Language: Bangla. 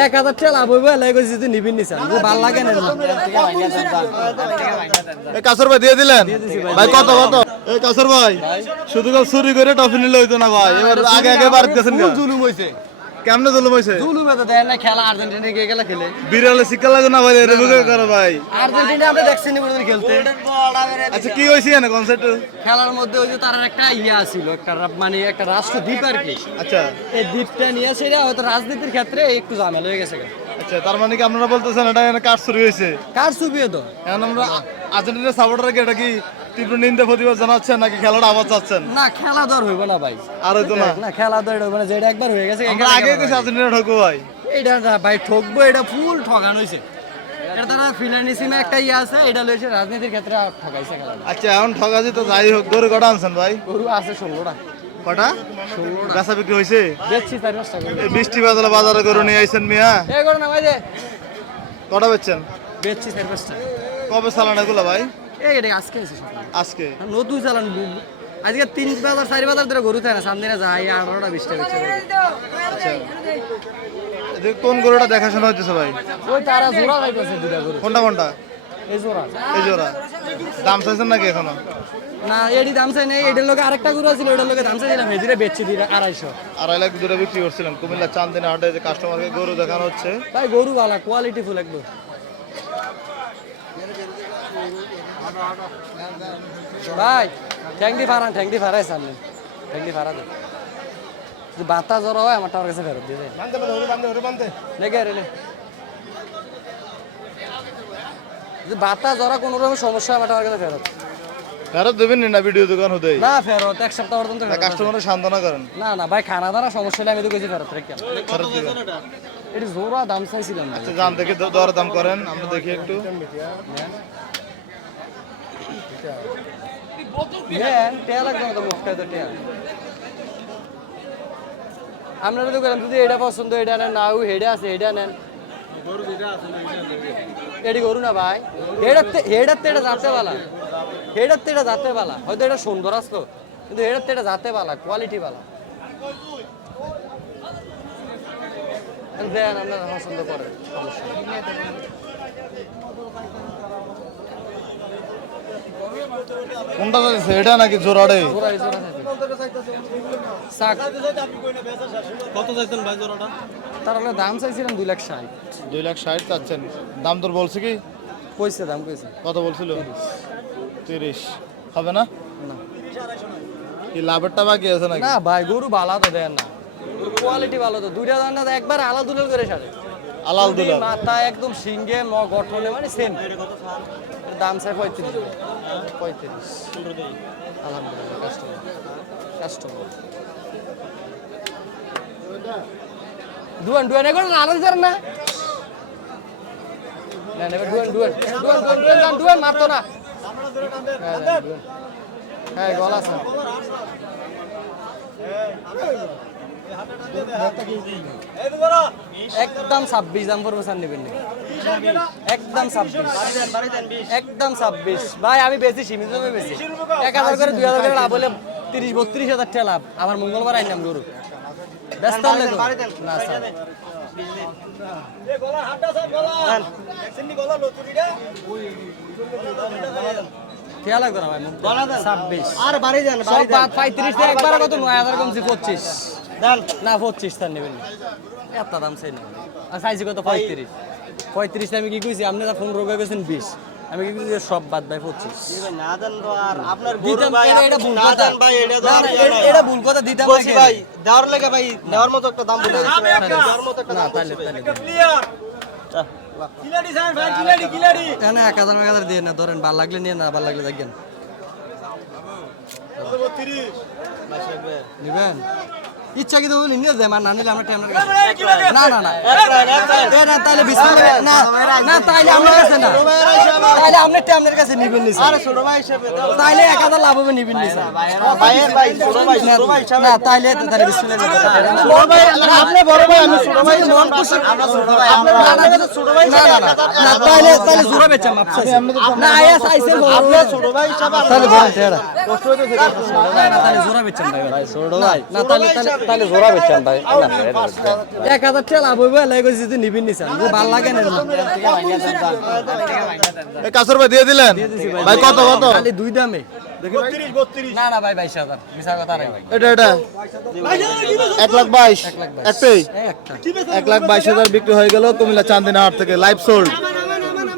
1000 টাকা লাভ হইব এলাই কইছি তুই নিবিন নিছ ভাল লাগে না এই কাসর ভাই দিয়ে দিলেন ভাই কত এই কাসর ভাই শুধু চুরি করে টফি নিলে হইতো না ভাই এবার আগে আগে বার দিতেছেন না জুলুম হইছে কেমনে জুলুম হইছে জুলুমে তো দেন না খেলা আর্জেন্টিনা গিয়ে গেলা খেলে বিড়ালে শিক্ষা লাগে না ভাই এর বুকে করো ভাই আর্জেন্টিনা আমরা দেখছি না কোনদিন খেলতে আচ্ছা কি হইছে না কনসেপ্ট খেলার মধ্যে ওই যে তার একটা ইয়া ছিল একটা মানে একটা রাষ্ট্রদ্বীপ আর কি আচ্ছা এই দ্বীপটা নিয়ে সেটা হয়তো রাজনীতির ক্ষেত্রে একটু ঝামেলা হয়ে গেছে আচ্ছা তার মানে কি আপনারা বলতেছেন এটা কার চুরি হইছে কার ছবিও তো এখন আমরা আর্জেন্টিনা সাপোর্টার কি এটা কি তীব্র নিন্দা প্রতিবাদ জানাচ্ছেন নাকি খেলাটা আবার চাচ্ছেন না খেলা দর হইব না ভাই আর হইতো না না খেলা দর হইব না যেটা একবার হয়ে গেছে আমরা আগে কিছু আর্জেন্টিনা ঠকবো ভাই এইটা না ভাই ঠকবো এটা ফুল ঠকানো হইছে এটা তারা ফিনান্সিমে একটা ইয়া আছে এটা লইছে রাজনীতির ক্ষেত্রে ঠকাইছে খেলা আচ্ছা এখন ঠকাছি তো যাই হোক গরু কটা আনছেন ভাই গরু আছে 16টা কটা 16টা বেচা বিক্রি হয়েছে বেচছি 4-5টা করে এই বৃষ্টি বাদলা বাজারে গরু নিয়ে আইছেন মিয়া এই গরু না ভাই যে কটা বেচছেন বেচছি 4-5টা কবে চালান এগুলো ভাই এই এটা আজকে এসে আজকে নতুন চালান আজকে 3 বাজার 4 বাজার ধরে গরু থাকে না সামনে যায় 18টা 20টা বেচছে আচ্ছা এদিকে কোন গরুটা দেখাশোনা হইতেছে ভাই ওই তারা জোড়া খাইতেছে দুটা গরু কোনটা কোনটা এই জোড়া এই জোড়া দাম চাইছেন নাকি এখনো না এডি দাম চাই নাই এটার লোকে আরেকটা গরু আছিল ওটার লোকে দাম চাইছিলাম এদিকে বেচছি দিরা 250 2.5 লাখ দূরে বিক্রি করছিলাম কুমিল্লা চান্দিনা হাটে যে কাস্টমারকে গরু দেখানো হচ্ছে ভাই গরু ভালো কোয়ালিটি ফুল একদম ভাই ঠ্যাংদি ফারাই সামনে ঠ্যাংদি ফারা দে যদি বাতা জ্বর হয় আমার টাওয়ার কাছে ফেরত দিয়ে দেয় লেগে রে যদি বাতা জ্বরা কোনো রকম সমস্যা আমার টাওয়ার কাছে ফেরত দেবেন না ভিডিও দোকান হতে না ফেরত এক সপ্তাহ পর্যন্ত কাস্টমারের সান্ত্বনা করেন না ভাই খানা দানা সমস্যা হলে আমি তো কইছি ফেরত রেখে ফেরত দিবেন এটা জোড়া দাম চাইছিলাম আচ্ছা জান দেখে দর দাম করেন আমরা দেখি একটু আপনারা তো গেলাম যদি এটা পছন্দ এটা নেন না হেডে আছে হেডা নেন এটি গরু না ভাই হেডাতে এটা যাতে বালা হেডাতে এটা যাতে বালা হয়তো এটা সুন্দর আসতো কিন্তু হেডাতে এটা যাতে বালা কোয়ালিটি বালা দেন আপনারা পছন্দ করেন সমস্যা কোনটা চাইছে এটা নাকি জোড়াড়ে কত চাইছেন ভাই জোড়াটা? তার হলে দাম চাইছিলাম 2,60,000 2,60,000 চাচ্ছেন দাম তোর বলছে কি কইছে দাম কইছে কত বলছিল 30 হবে না না কি লাভেরটা বাকি আছে নাকি না ভাই গরু ভালো তো দেন না কোয়ালিটি ভালো তো দুইটা দান না একবার আলাদা দুলাল করে সারে আলাল দুলাল মাথা একদম সিংহে গঠনে মানে সেম দাম চাই 35 আলহামদুলিল্লাহ কাস্টমার দুয়ান এগুলো আলাদা যার না না দুয়ান মারতো না হ্যাঁ গলা আছে একদম 26 দাম পড়বে স্যার নেবেন একদম 26 ভাই আমি বেশি সীমিত বেশি 1000 করে 2000 করে লাভ হলে 30-32 হাজার টাকা লাভ আমার মঙ্গলবার আইনাম গরু ব্যস্ত হলে না স্যার খেয়াল লাগতো না ভাই 26 আর বাড়ি যান 35 একবার কত 9000 কমছে 25 না 25 স্যার নেবেন এত দাম চাই না আর চাইছি কত 35 আমি কি কইছি আপনি ফোন রোগে গেছেন 20 আমি কি কইছি সব বাদ ভাই 25 না দেন তো আর আপনার গরু ভাই এটা ভুল না কথা দেন ভাই এটা ভুল কথা দিতে বলছি ভাই দেওয়ার লাগে ভাই নেওয়ার মতো একটা দাম বলে দেওয়ার মতো একটা না দাম তাহলে ক্লিয়ার কিলাড়ি স্যার ভাই কিলাড়ি এখানে 1000 দিয়ে না ধরেন ভালো লাগলে নিয়ে না ভালো লাগলে দেখেন 32 নিবেন ইচ্ছা কি তো নিয়ে যায় না নিলে আমরা টাইম না না তাহলে বিসমিল্লাহ না তাইলে আমার কাছে না তাইলে আপনি টাইমের কাছে নিবেন নি আরে ছোট ভাই হিসেবে দাও তাইলে 1000 লাভ হবে নিবেন নি ভাই ছোট ভাই হিসেবে না তাইলে বিসমিল্লাহ ছোট ভাই আপনি বড় ভাই আমি ছোট ভাই আমরা ছোট ভাই আমরা ছোট ভাই না তাইলে জোড়া বেচা মাপ না আইস আইসে আপনি ছোট ভাই হিসেবে তাহলে বলেন তেরা কষ্ট হইতেছে না তাইলে জোড়া বেচেন ভাই ছোট ভাই না তাইলে তাহলে জোড়া বেচছেন ভাই 1000 টাকা লাভ হইবে লাগে যদি নিবিন নিছেন ভাল লাগে না এই কাসর ভাই দিয়ে দিলেন ভাই কত খালি দুই দামে না না ভাই 22000 মিছা কথা রে ভাই এটা 1,22,000 একটাই 1,22,000 বিক্রি হয়ে গেল কুমিল্লা চান্দিনা হাট থেকে লাইভ সোল্ড